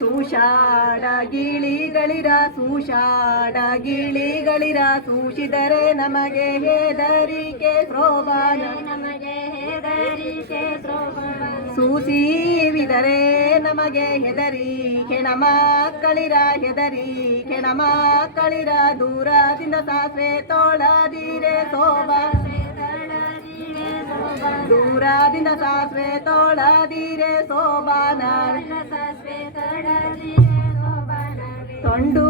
ಸೂಷಾಡ ಗಿಳಿಗಳಿರ ಸೂಷಾಡ ಗಿಳಿಗಳಿರ ಸೂಷಿದರೆ ನಮಗೆ ಹೆದರಿಕೆ ಸೋಬಾನ ನಮಗೆ ಹೆದರಿಕೆ ಸೋಬಾನ ಸೂಸಿವಿದರೆ ನಮಗೆ ಹೆದರಿ ಕೆಣ ಮಕ್ಕಳಿರ ಹೆದರಿ ಕೆಣ ಮಕ್ಕಳಿರ ದೂರದಿಂದ ಸಾಸ್ವೆ ತೋಳದಿರೆ. ಸೋಬಾನ ದೂರದಿಂದ ಸಾಸ್ವೆ ತೋಳದಿರೆ ಸೋಬಾನ. ಸಾಸ್ವೆ ತಳದಿರೆ ಸೋಬಾನವೇ ತೊಂಡು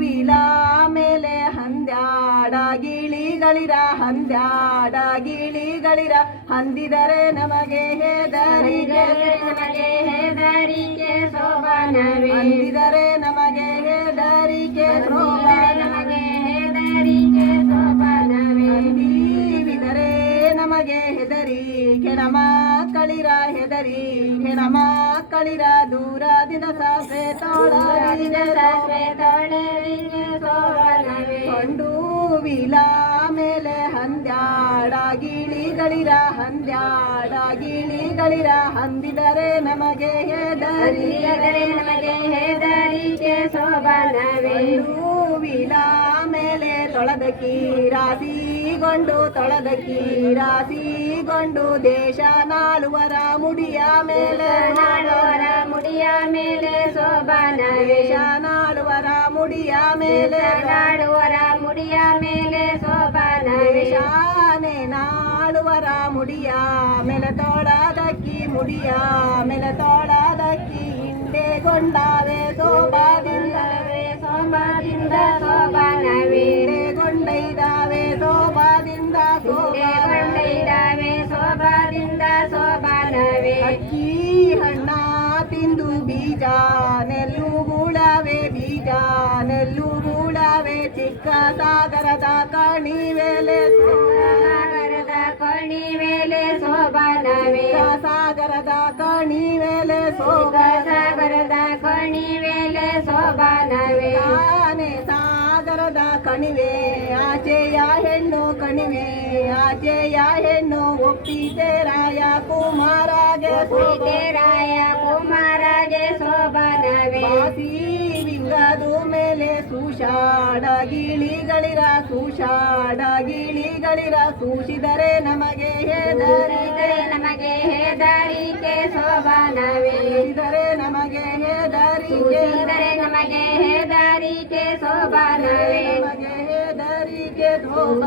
ವಿಲ ಮೇಲೆ ಹಂದ್ಯಾಡ ಗಿಳಿಗಳಿರ ಹಂದ್ಯಾಡ ಗಿಳಿಗಳಿರ. ಹಂದಿದರೆ ನಮಗೆ ಹೆದರಿಗೆ ನಮಗೆ ಹೆದರಿಗೆ ಸೋಬಾನವೇ. ಹಂದಿದರೆ ನಮಗೆ ಹೆದರಿ ಕೆಣ ಕಳಿರ ಹೆದರಿ ಹೆಣಮಕ್ಕಳಿರ ದೂರ ದಿನ ಸಾಸೆ ಕೊಂಡು ವಿಲ ಮೇಲೆ ಹಂದ್ಯಾಡ ಗಿಳಿಗಳಿರ ಹಂದ್ಯಾಡ ಗಿಳಿಗಳಿರ ಹಂದಿದರೆ ನಮಗೆ ಹೆದರಿ. ನಮಗೆ ಹೆದರಿಕೆ ಸೋಬಲವೇ ವಿಲ ಮೇಲೆ ತೊಳೆದಕ್ಕಿ ರಾಸಿಗೊಂಡು ತೊಳೆದಕ್ಕಿ ರಾಸಿಗೊಂಡು ದೇಶ ನಾಳುವರ ಮುಡಿಯ ಮೇಲೆ ನಾಡುವರ ಮುಡಿಯ ಮೇಲೆ ಸೋಬಾನವೇ ದೇಶ ನಾಳುವರ ಮುಡಿಯ ಮೇಲೆ ನಾಡುವರ ಮುಡಿಯ ಮೇಲೆ ಸೋಬಾನವೇ ಶಾನೆ ನಾಳುವರ ಮುಡಿಯ ಮೇಲೆ ತೊಳದಕ್ಕಿ ಮುಡಿಯ ಮೇಲೆ ತೊಳದಕ್ಕಿ ಹಿಂಡೆಗೊಂಡಾವೆ ಸೋಬಾದಿಂದ ಸೋಮದಿಂದ ಸೋಬಾನವೇ ಸೋಬಾ ಶೋಭಾದಿಂದ ಶೋಭಾನವೇ ಅಕ್ಕಿ ಹಣ್ಣ ತಿಂದು ಬೀಜ ನೆಲ್ಲು ಗೂಳಾವೆ ಬೀಜ ನೆಲ್ಲು ಗೂಳಾವೆ. ಚಿಕ್ಕ ಸಾಗರದ ಕಣಿವೆಲೆ ಸಾಗರದ ಕಣಿ ಮೇಲೆ ಸೋಬಾನವೇ. ಚಿಕ್ಕ ಸಾಗರದ ಕಣಿವೆಲೆ ಸೋಗ ಸಾಗರದ ಕಣಿ ಮೇಲೆ ಸೋಬಾನವೇ. ತಾನೆ ಸಾಗರದ ಕಣಿವೆ ಆಚೆಯ ಹೆಣ್ಣು ಕಣಿವೆ. ಆಚೆಯ ಹೆಣ್ಣು ಒಪ್ಪಿದೆ ರಾಯ ಕುಮಾರಗೆ ರಾಯ ಕುಮಾರಗೆ ಸೋಬಾನವೇ ಬಾಸಿ ವಿಂಗದು ಮೇಲೆ ಸೂಷಾಡ ಗಿಳಿಗಳಿರ ಸೂಷಾಡ ಗಿಳಿಗಳಿರ ಸೂಷಿದರೆ ನಮಗೆ ಹೆದರಿದೆ ನಮಗೆ ಹೆದರಿಕೆ ಸೋಬಾನವೇ ಸೂಷಿದರೆ ನಮಗೆ ಹೆದರಿಕೆ ಸೂಚಿದರೆ ನಮಗೆ ಹೆದರಿಕೆ ಸೋಬಾನವೇ ನಮಗೆ ಹೆದರಿಕೆ ಧೋಬ